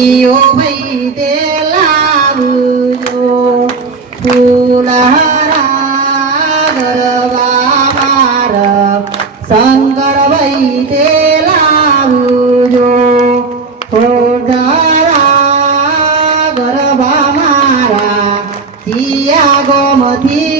જીઓ ભાઈ તે લાવજો ફૂલહરા ગરબા માર શંકર ભાઈ તે લાવજો ફૂલહારા ગરબા મારા તિયા ગોમથી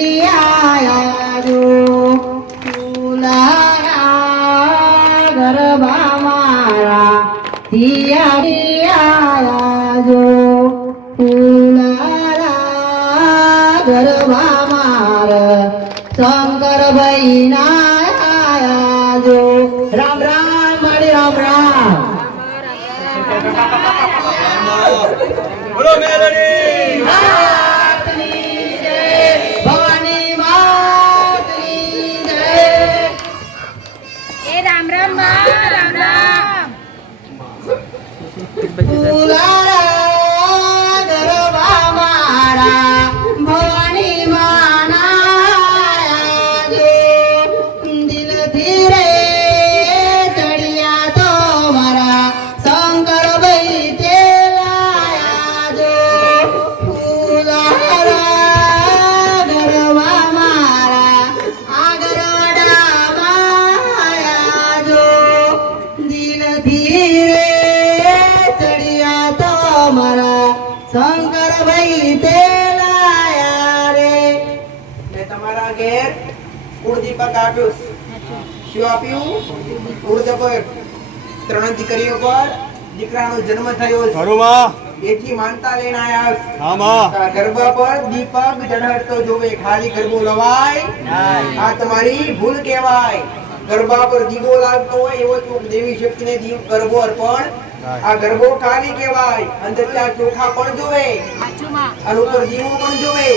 બોલો મેલડી કુળદીપક શું આપ્યું? કુળદીપક ત્રણ દીકરીઓ પર દીકરાનો જન્મ થયો એથી માનતા લઈને આયા છે. આમાં આ ગરબા પર દીપક જળહળતો જોવે ખાલી ગરબો લવાય. આ તમારી ભૂલ કહેવાય. ગરબા પર દીવો લાગતો હોય એવો ચોક દેવી શક્તિને દીવ ગરબો અર્પણ. આ ગરબો ખાલી કહેવાય. અંદર ત્યાં ચોખા પણ જોવે. અને ઉપર દીવો પણ જોવે.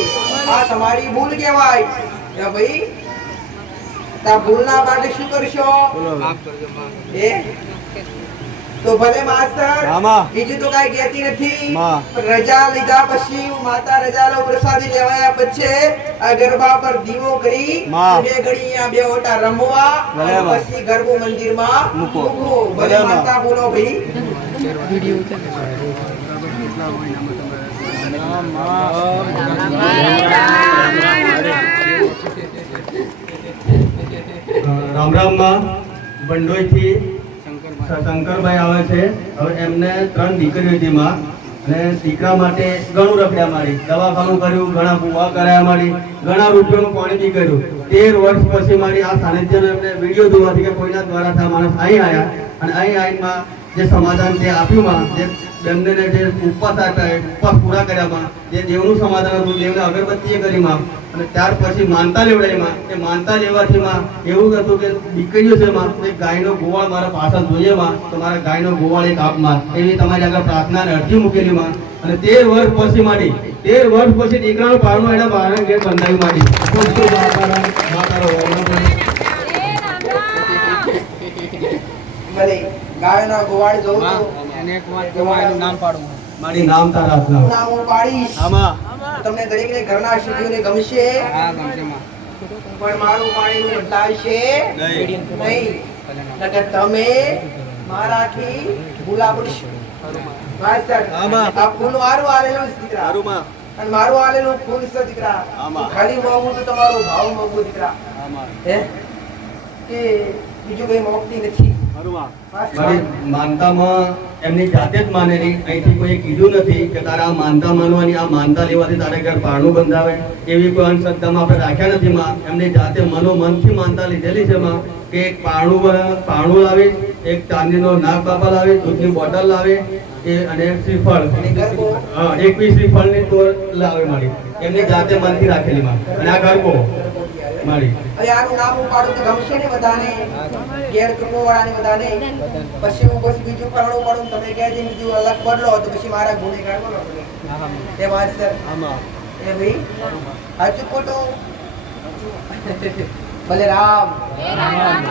આ તમારી ભૂલ કહેવાય. ભાઈ. તા ભૂલના માટે શું કરશો? એ તો ભલે માસ્તર બીજું તો કઈ કહેતી નથી. રજા લીધા પછી માતા રજા લઉં પ્રસાદી લેવાયા પછી આ ગરબા પર દીવો કરી બે ઘડી અહીંયા બે ઓટા રમવા. પછી ગરબો મંદિરમાં મૂકો. ભલે. માતા બોલો ભાઈ. રામ રામમાં બંડોઈથી શંકરભાઈ આવે છે. હવે એમને ત્રણ દીકરીઓ હતી માં. અને દીકરા માટે ઘણું રખડ્યા મારી. દવાખાનું કર્યું, ઘણા ભૂવા કરાયા મારી, ઘણા રૂપિયાનું પાણી બી કર્યું. તેર વર્ષ પછી મારી આ સાનિધ્યનો એમને વીડિયો જોવાથી કે કોઈના દ્વારા થા માણસ અહીં આવ્યા અને અહીં આવીમાં જે સમાધાન જે આપ્યું માં, જે બંનેને જે ઉપવાસ આપ્યા એ ઉપવાસ પૂરા કર્યા માં જે દેવનું સમાધાન હતું દેવને અગરબત્તીએ કરી માં અને ત્યાર પછી માનતા લેવડાવી માં એ માનતા લેવાથી માં એવું હતું કે દીકરીઓ છે માં તો ગાયનો ગોવાળ મારા પાછળ જોઈએ માં તો મારા ગાયનો ગોવાળ એક આપમાં. એવી તમારી આગળ પ્રાર્થનાને અરજી મૂકેલી માં. અને તે વર્ષ પછી મારી તેર વર્ષ પછી દીકરાનું પારણું એના મારા ઘેર બંધાવી માંડી. ગાયના ગોવાળ માતારા મારી નામ તારા હાથના નામ હું પાડીશ. આમાં. તમને દરેકને ઘરના સભ્યોને ગમશે. પણ મારું પાણીનું બદલાશે નહીં. નહીં. નકર તમે મારાથી ભૂલા પડશો. માસ્તર, આ ફૂલ મારું આલેલું છે દીકરા. અને મારું આલેલું ફૂલ છે દીકરા. ખાલી મોંઘું તો તમારો ભાવ મોંઘું દીકરા. હે? કે બીજું કઈ મોકતી નથી. મારી માનતામાં એમની જાતે જ લાવે, એક ચાંદીનો નાગ બાબા લાવે, દૂધની બોટલ લાવે, એ અને શ્રીફળ. એકવીસ શ્રીફળની લાવે મારી એમની જાતે મનથી રાખેલી, માં. અને આ ગરબો હવે આનું નામ હું તો ગમશે ને બધાને? ઘેર કૃપો વાળાને બધાને? પછી હું પછી બીજું ફરણું પાડું તમે કહે છે બીજું અલગ બદલો તો પછી મારા ગુનેગાર બોલો તમે. વાત સર એ ભાઈ? સાચું ખોટું ભલે રામ. રામ.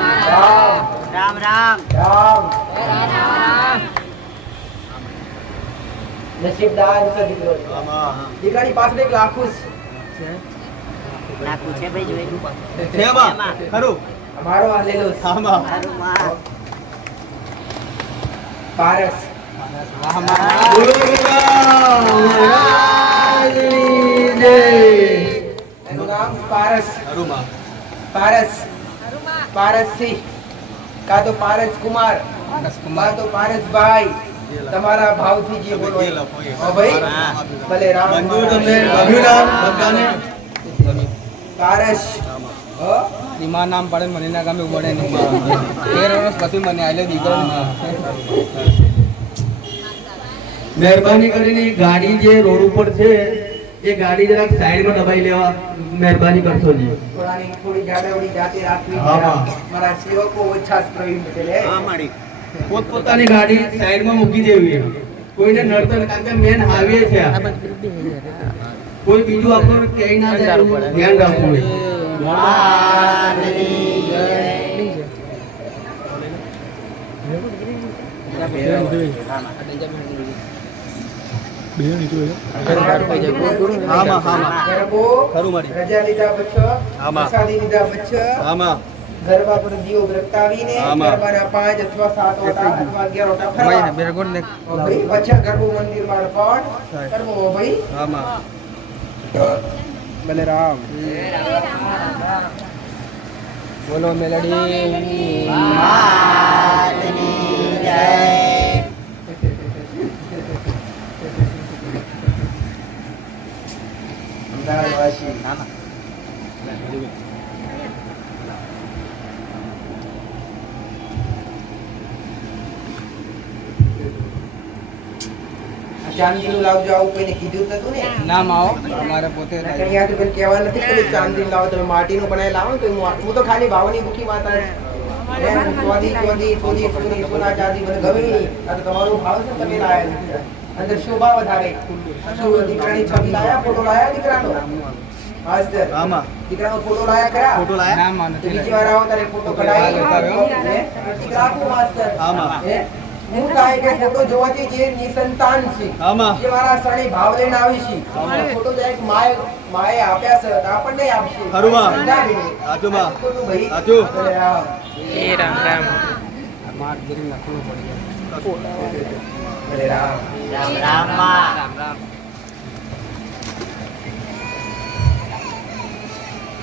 રામ રામ. રામ. નસીબદાર છે. દીકરો દીકરાની પાસે એક લાખુસ નાખું છે ભાઈ જોઈ છે બા ખરું. અમારો આ લેલો છે. માં પારસ. બોલો ગંગા મહારાજની જય. એનું નામ પારસ. પારસ. પારસ. સિંહ કા તો પારસ કુમાર. કા તો પારસભાઈ તમારા ભાવથી જે બોલો. ભાઈ. ભલે રામ મંજૂર તમને બધાને. હો? એમાં નામ પડે મને ના ગામે પડે નહીં તેર વર્ષ પછી મને આલે દીકરો મહેરબાની કરીને ગાડી જે રોડ ઉપર છે એ ગાડી જરાક સાઈડમાં દબાઈ લેવા મહેરબાની કરશો જી. થોડાની થોડી જાડવડી જાતે રાખવી હા, હા. મારા સેવકો ઓછા પ્રવીણ પોત પોતપોતાની ગાડી સાઈડમાં મૂકી દેવી. કોઈને નડતર કારણ કે મેન હાઈવે છે આ. કોઈ બીજું આપણને ક્યાંય ના જાય ધ્યાન રાખવું ગરબો પર દીવો પ્રગટાવીને ગરબાના પાંચ અથવા સાત ઓટા અથવા અગિયાર ઓટા ફરવા. પછી ગરબો મંદિરમાં પણ કરવો ભાઈ. આમાં ભલે રામ બોલો મેલડી અમદાવાદવાસી. આ ચાંદીનું લાવજો આવું કોઈને કીધું નતું ને? નામ આવો અમારે પોતે અહીંયા તો કોઈ કહેવા નથી કે ચાંદી લાવો તમે માટીનું બનાવી લાવો તો હું તો ખાલી ભાવની ભૂખી વાત જ. એમ ચોદી ચોદી ચોદી સોના ચાંદી મને ગમે નહીં. આ તો તમારો ભાવ છે તમે લાયા નથી. અંદર શોભા વધારે. દીકરાની છબી લાયા ફોટો લાયા દીકરાનો? દીકરાનો ફોટો લાયા ખરા? ફોટો લાયા? બીજી વાર આવો ત્યારે ફોટો કઢાવી. હે? પ્રતીક માસ્ટર આમાં. હે? કાંઈ કે ફોટો જોવાથી જે નિસંતાન છે આમાં. જે મારા સણી ભાવ લઈને આવી છે. ફોટો તો એક માય માએ આપ્યા છે તો આપણને આપશે. ખરું આજુમાં આજુ એ રામ રામ. માર ગીરી નાખવું પડે ભલે રામ. રામ. રામ. માં.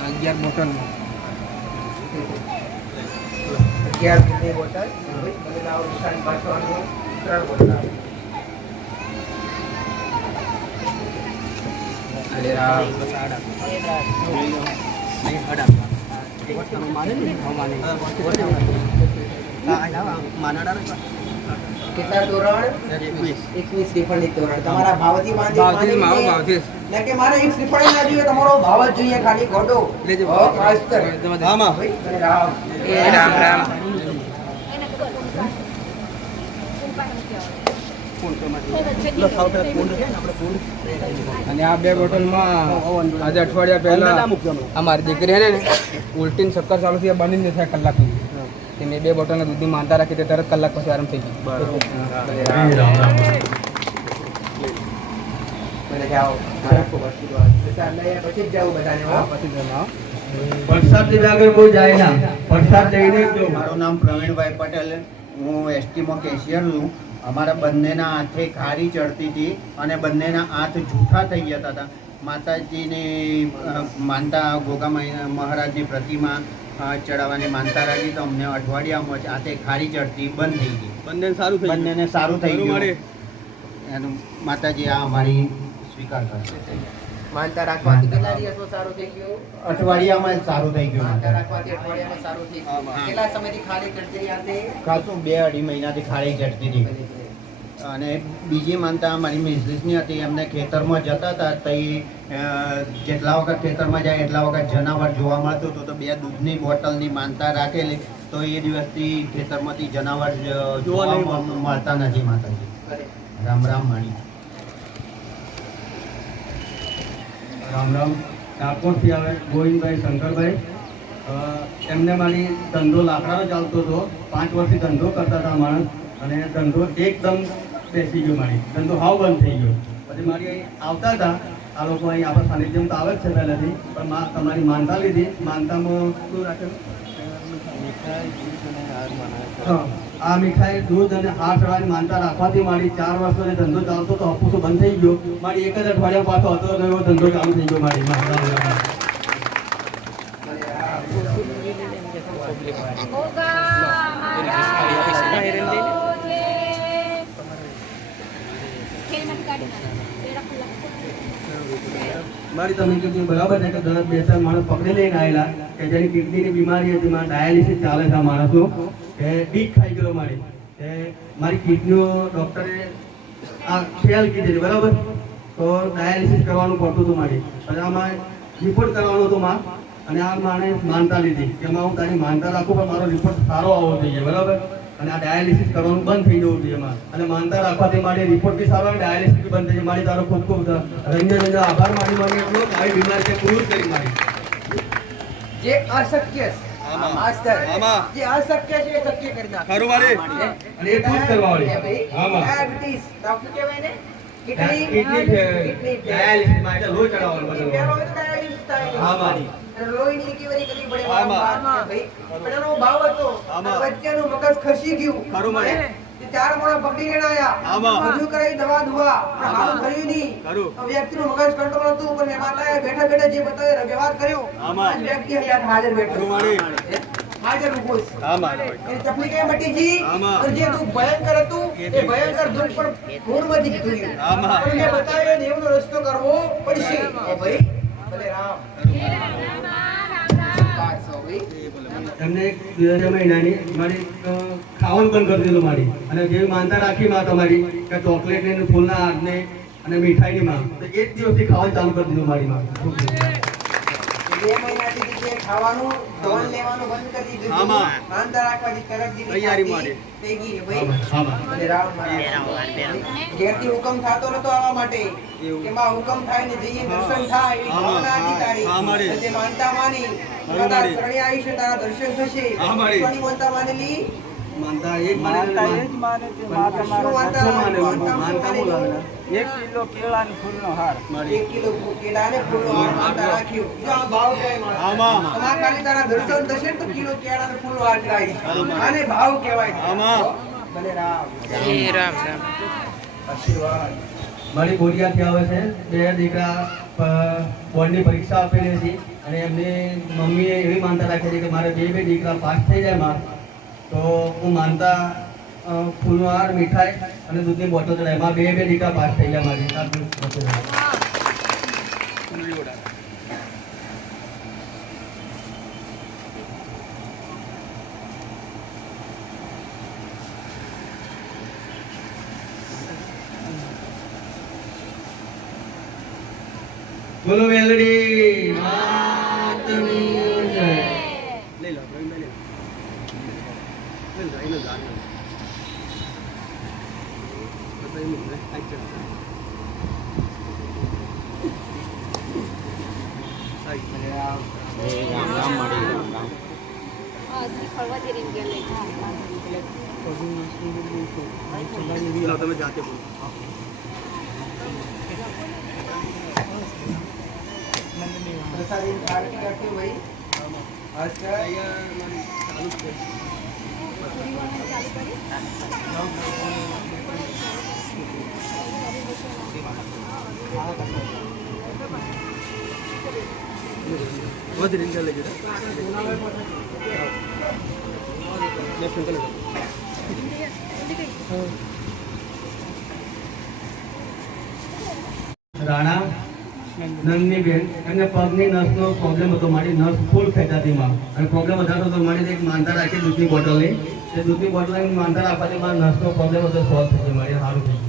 અગિયાર બોટલ અગિયાર મિનિટની બોટલ. ભાઈ, ભલે રામ. ત્રણ બોટલ આવે. ભલે રામ કેટલા તોરણ એકવીસ. શ્રીફળની તોરણ તમારા ભાવથી બાંધી કે મારે એક શ્રીફળ ના જોઈએ તમારો ભાવ જ જોઈએ ખાલી. ગોડો લેજો. હો, માસ્તર. આમાં ભાઈ, રામ. રામ રામ અને આ બે બોટલમાં આજે અઠવાડિયા પહેલા અમારી દીકરી હે ને ઉલટીન ચક્કર ચાલુ થઈ બની થાય કલાક તે મેં બે બોટલના દૂધની માનતા રાખી તે તરત કલાક પછી આરામ થઈ ગયો. આગળ કોઈ જાય ના. વરસાદ જઈને મારું નામ પ્રવીણભાઈ પટેલ હું એસટીમાં કેશિયર છું અમારા બંનેના હાથે ખારી ચડતી હતી અને બંનેના હાથ જૂઠા થઈ જતા હતા. માતાજીની માનતા ગોગા મહારાજની પ્રતિમા ચડાવવાની માનતા રાખી તો અમને અઠવાડિયામાં જ હાથે ખારી ચડતી બંધ થઈ ગઈ. બંને સારું થઈ ગયું. બંનેને સારું થઈ ગયું. એનું માતાજી આ અમારી સ્વીકાર કરશે માનતા રાખવાથી કેટલા દિવસમાં સારું થઈ ગયું. અઠવાડિયામાં સારું થઈ ગયું માનતા રાખવાથી અઠવાડિયામાં સારું થઈ ગયું. કેટલા સમયથી ખાલી ચડતી હતી ખાસું બે અઢી મહિનાથી ખાલી ચડતી હતી અને બીજી માનતા મારી મિસિસની હતી એમને ખેતરમાં જતા હતા તો એ જેટલા વખત ખેતરમાં જાય એટલા વખત જનાવર જોવા મળતું હતું. તો બે દૂધની બોટલની માનતા રાખેલી તો એ દિવસથી ખેતરમાંથી જનાવર જોવા મળતા નથી માતાજી. રામ રામ માણી. રામ રામ. ડાકોરથી આવે ગોવિંદભાઈ, શંકરભાઈ એમને મારી ધંધો લાકડાનો ચાલતો હતો. પાંચ વર્ષથી ધંધો કરતા હતા માણસ અને ધંધો એકદમ બેસી ગયો મારી. ધંધો હાવ બંધ થઈ ગયો. પછી મારી અહીં આવતા હતા. આ લોકો અહીં આપણા સાનિધ્યમ તો આવે જ છે પહેલાંથી, પણ મા, તમારી માનતા લીધી. માનતામાં શું રાખેલું આ મીઠાઈ, દૂધ અને હાથ ચડાવવાની માનતા રાખવાથી મારી ચાર વર્ષનો ધંધો ચાલતો તો હપુસો બંધ થઈ ગયો. મારી એક જ અઠવાડિયા પાછો હતો ધંધો ચાલુ થઈ ગયો મારી. મારી તમે કીધું બરાબર છે કે દસ બે ત્રણ માણસ પકડી લઈને આવેલા કે જેની કિડનીની બીમારી હતી, મારા ડાયાલિસિસ ચાલે છે આ માણસનું. કે બીક ખાઈ ગયો મારી. કે મારી કિડનીઓ ડૉક્ટરે આ ખ્યાલ કીધેલી, બરાબર? તો ડાયાલિસિસ કરવાનું પડતું હતું મારી. અને આમાં રિપોર્ટ કરવાનો હતો માં. અને આ માણે માનતા લીધી. કે હું તારી માનતા રાખું, પણ મારો રિપોર્ટ સારો આવવો જોઈએ, બરાબર? અને આ ડાયાલિસિસ કરવાનું બંધ થઈ જવું જોઈએ અને માનતા રાખવાથી મારી રિપોર્ટ બી સારો ડાયાલિસિસ બી બંધ થઈ જાય. મારી તારો ખૂબ ખૂબ રંજન રંજન આભાર મારી મારી એટલો કે આવી બીમારી છે પૂરું કરી મારી. જે અશક્ય છે. ડાયાલિસિસ માટે ચડાવવાનું કિડની બધું પહેલો હોય તો ડાયાલિસિસ થાય. હા, મારી. અને લોહીની રિકવરી કરવી પડે ભાઈ, ભાવ હતો વચ્ચેનું મગજ ખસી ગયું. ખરું મારી. ચાર મોણા પકડી લઈને આયા. આમાં. દવા દુવા. પણ થયું નહીં. વ્યક્તિનું મગજ કંટ્રોલ હતું પણ એ બેઠા બેઠા જે બતાવ્યો વ્યવહાર કર્યો. વ્યક્તિ અહીંયા હાજર બેઠો. છે. તકલીફ એ મટી જે. દુઃખ ભયંકર હતું એ ભયંકર દુઃખ પણ પૂર્ણમાંથી કીધું ગયું. પણ મેં બતાવ્યો દેવનો રસ્તો કરવો પડશે. ભાઈ ભલે રામ. એમને એક બે મહિનાની મારી ખાવાનું બંધ કરી દીધું મારી. અને જેવી માનતા રાખી માં તમારી, કે ચોકલેટ ને ફૂલના હારને અને મીઠાઈની માં, તો એક દિવસથી ખાવાનું ચાલુ કરી દીધું મારી માં. બે મહિનાથી જે ખાવાનું ધોન લેવાનું બંધ કરી દીધું આમાં. માનતા રાખવાથી દીધી તૈયારી મારી. થઈ ગઈ ભાઈ. હા, હા. ભલે રામ ઘેરથી હુકમ થતો નતો આવવા માટે. કે હુકમ થાય ને જઈએ દર્શન થાય એવી ભાવના હતી તારી. હા, મારી. અને જે માનતા માની તારા શરણે આવીશ તારા દર્શન થશે. હા, માનતા માનેલી? માનતા એ જ માને શું માનતા શું માને? માનતા હું લાવેલા? એક કિલો કેળાની ફૂલનો હાર. મારી. એક કિલો કેળા ને ફૂલનો હાર. માનતા રાખ્યું જો આ ભાવ કહેવાય આમાં. તમારે ખાલી તારા દર્શન થશે તો કિલો કેળા ને ફૂલનો હાર કરાવીશ. આને ભાવ કહેવાય. આમાં. ભલે રામ. આશીર્વાદ. મારી બોરિયાથી આવે છે. બે દીકરા બોર્ડની પરીક્ષા આપેલી હતી અને એમની મમ્મીએ એવી માનતા રાખી હતી કે મારે બે બે દીકરા પાસ થઈ જાય માં તો હું માનતા ફૂલનો હાર મીઠાઈ અને દૂધની બોટલ ચડાવી એમાં બે બે દીકરા પાસ થઈ ગયા મારી બોલો મેલડી તમે જાતે બોલો પ્રસાદી આરતી ભાઈ ચાલુ છે રાણા, નંદની બેન, એમને પગની નસનો પ્રોબ્લેમ હતો. મારી નસ ફૂલ ખેંચાતી માં અને પ્રોબ્લેમ વધારતો હતો, મારી એક માનતા રાખી દૂધની બોટલની. તે દૂધની બોટલ લઈને માનતા રાખવાથી મારા નસનો પ્રોબ્લેમ હતો સોલ્વ થઈ ગયો મારી સારું થઈ